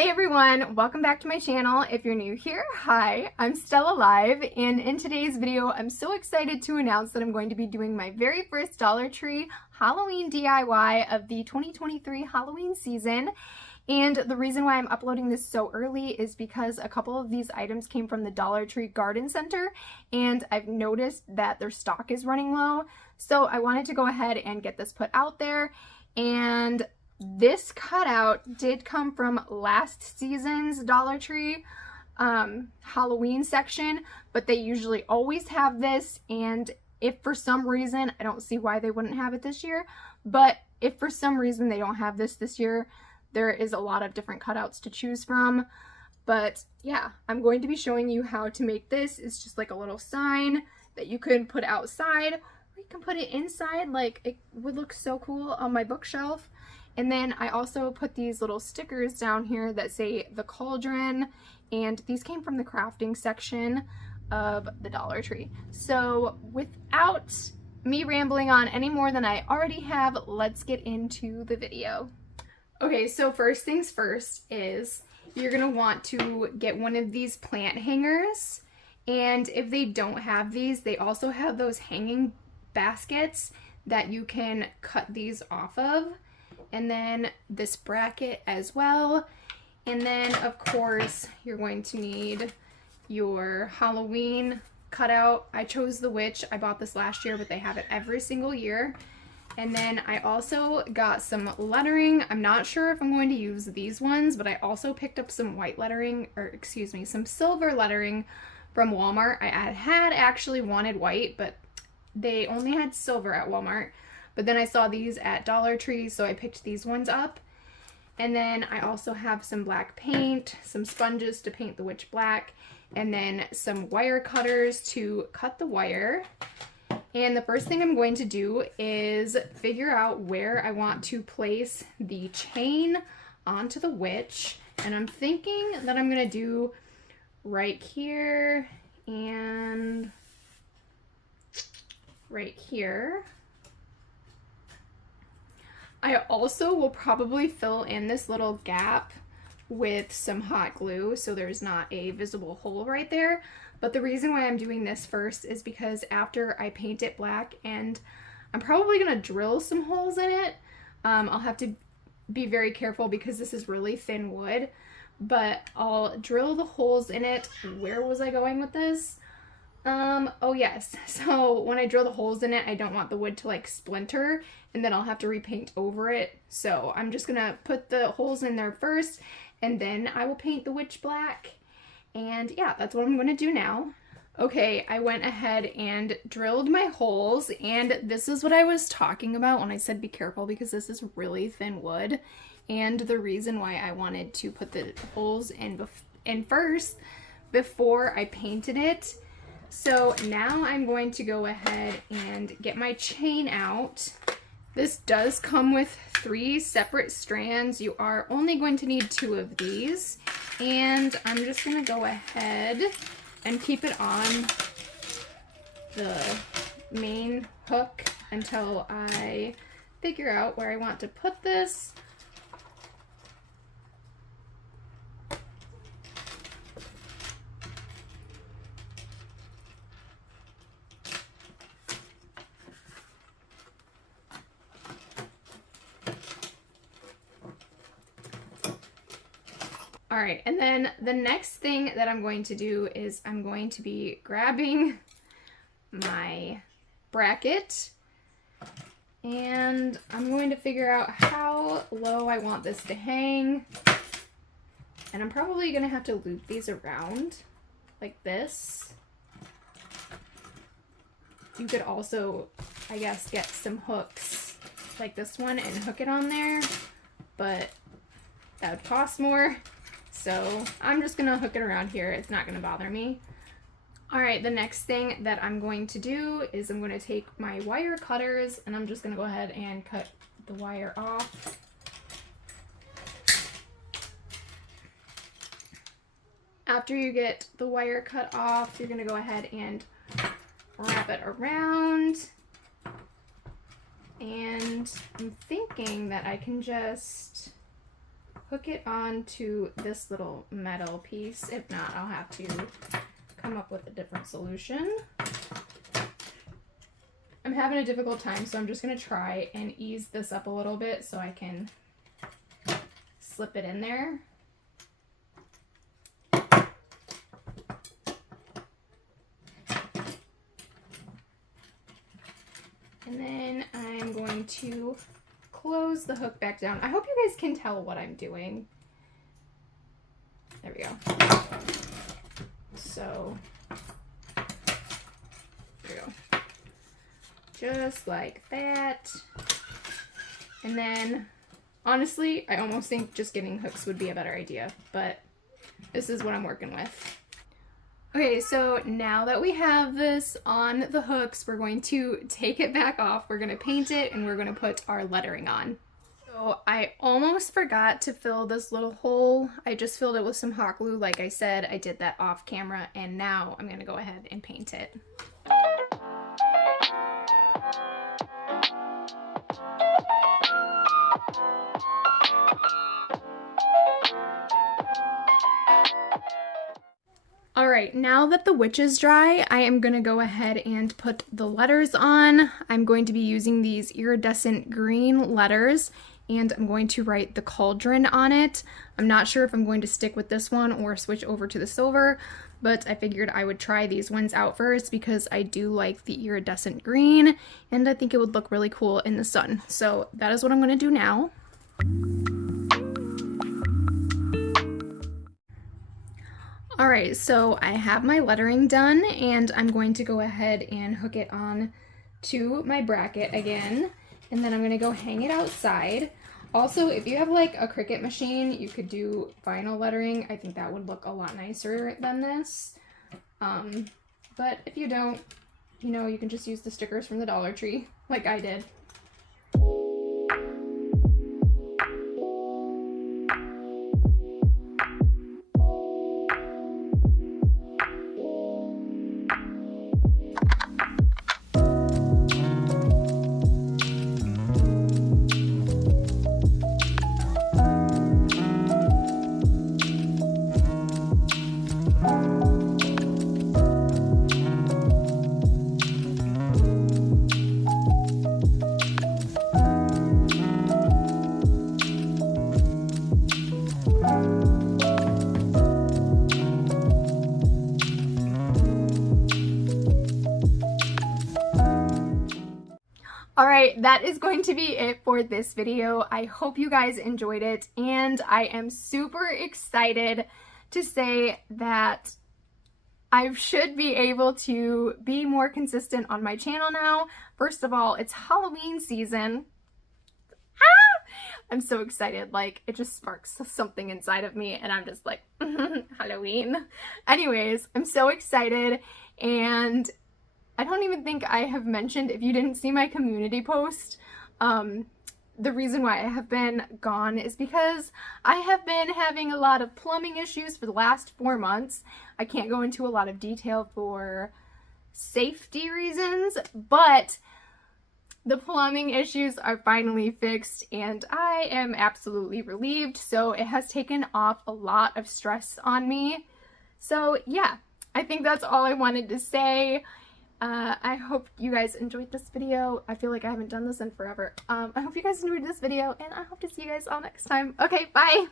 Hey everyone, welcome back to my channel. If you're new here, hi, I'm Stella Live, and in today's video, I'm so excited to announce that I'm going to be doing my very first Dollar Tree Halloween DIY of the 2023 Halloween season. And the reason why I'm uploading this so early is because a couple of these items came from the Dollar Tree Garden Center, and I've noticed that their stock is running low. So I wanted to go ahead and get this put out there. And this cutout did come from last season's Dollar Tree Halloween section, but they usually always have this, and if for some reason, I don't see why they wouldn't have it this year, but if for some reason they don't have this year, there is a lot of different cutouts to choose from. But yeah, I'm going to be showing you how to make this. It's just like a little sign that you can put outside, or you can put it inside. Like, it would look so cool on my bookshelf. And then I also put these little stickers down here that say The Cauldron, and these came from the crafting section of the Dollar Tree. So without me rambling on any more than I already have, let's get into the video. Okay, so first things first is you're gonna want to get one of these plant hangers, and if they don't have these, they also have those hanging baskets that you can cut these off of. And then this bracket as well. And then of course you're going to need your Halloween cutout. I chose the witch. I bought this last year, but they have it every single year. And then I also got some lettering. I'm not sure if I'm going to use these ones, but I also picked up some white lettering, or excuse me, some silver lettering from Walmart. I had actually wanted white, but they only had silver at Walmart. But then I saw these at Dollar Tree, so I picked these ones up. And then I also have some black paint, some sponges to paint the witch black, and then some wire cutters to cut the wire. And the first thing I'm going to do is figure out where I want to place the chain onto the witch. And I'm thinking that I'm going to do right here and right here. I also will probably fill in this little gap with some hot glue so there's not a visible hole right there. But the reason why I'm doing this first is because after I paint it black, and I'm probably going to drill some holes in it. I'll have to be very careful because this is really thin wood, but I'll drill the holes in it. Where was I going with this? Oh yes, so when I drill the holes in it, I don't want the wood to like splinter, and then I'll have to repaint over it. So I'm just gonna put the holes in there first, and then I will paint the witch black. And yeah, that's what I'm gonna do now. Okay, I went ahead and drilled my holes, and this is what I was talking about when I said be careful, because this is really thin wood. And the reason why I wanted to put the holes in first before I painted it. So now I'm going to go ahead and get my chain out. This does come with 3 separate strands. You are only going to need 2 of these. And I'm just going to go ahead and keep it on the main hook until I figure out where I want to put this. All right, and then the next thing that I'm going to do is I'm going to be grabbing my bracket, and I'm going to figure out how low I want this to hang. And I'm probably gonna have to loop these around like this. You could also, I guess, get some hooks like this one and hook it on there, but that would cost more. So I'm just gonna hook it around here. It's not gonna bother me. All right, the next thing that I'm going to do is I'm gonna take my wire cutters, and I'm just gonna go ahead and cut the wire off. After you get the wire cut off, you're gonna go ahead and wrap it around. And I'm thinking that I can just hook it onto this little metal piece. If not, I'll have to come up with a different solution. I'm having a difficult time, so I'm just going to try and ease this up a little bit so I can slip it in there. And then I'm going to close the hook back down. I hope you guys can tell what I'm doing. There we go. So, there we go. Just like that. And then, honestly, I almost think just getting hooks would be a better idea, but this is what I'm working with. Okay, so now that we have this on the hooks, we're going to take it back off, we're going to paint it, and we're going to put our lettering on. So I almost forgot to fill this little hole. I just filled it with some hot glue. Like I said, I did that off camera, and now I'm going to go ahead and paint it. Alright, now that the witch is dry, I am going to go ahead and put the letters on. I'm going to be using these iridescent green letters, and I'm going to write the cauldron on it. I'm not sure if I'm going to stick with this one or switch over to the silver, but I figured I would try these ones out first because I do like the iridescent green, and I think it would look really cool in the sun. So that is what I'm going to do now. Alright, so I have my lettering done, and I'm going to go ahead and hook it on to my bracket again, and then I'm going to go hang it outside. Also, if you have like a Cricut machine, you could do vinyl lettering. I think that would look a lot nicer than this. But if you don't, you know, you can just use the stickers from the Dollar Tree, like I did. Alright, that is going to be it for this video. I hope you guys enjoyed it, and I am super excited to say that I should be able to be more consistent on my channel now. First of all, it's Halloween season. I'm so excited, like it just sparks something inside of me and I'm just like, Halloween. Anyways, I'm so excited, and I don't even think I have mentioned, if you didn't see my community post, the reason why I have been gone is because I have been having a lot of plumbing issues for the last 4 months. I can't go into a lot of detail for safety reasons, but the plumbing issues are finally fixed and I am absolutely relieved. So it has taken off a lot of stress on me. So yeah, I think that's all I wanted to say. I hope you guys enjoyed this video. I feel like I haven't done this in forever. I hope you guys enjoyed this video, and I hope to see you guys all next time. Okay, bye!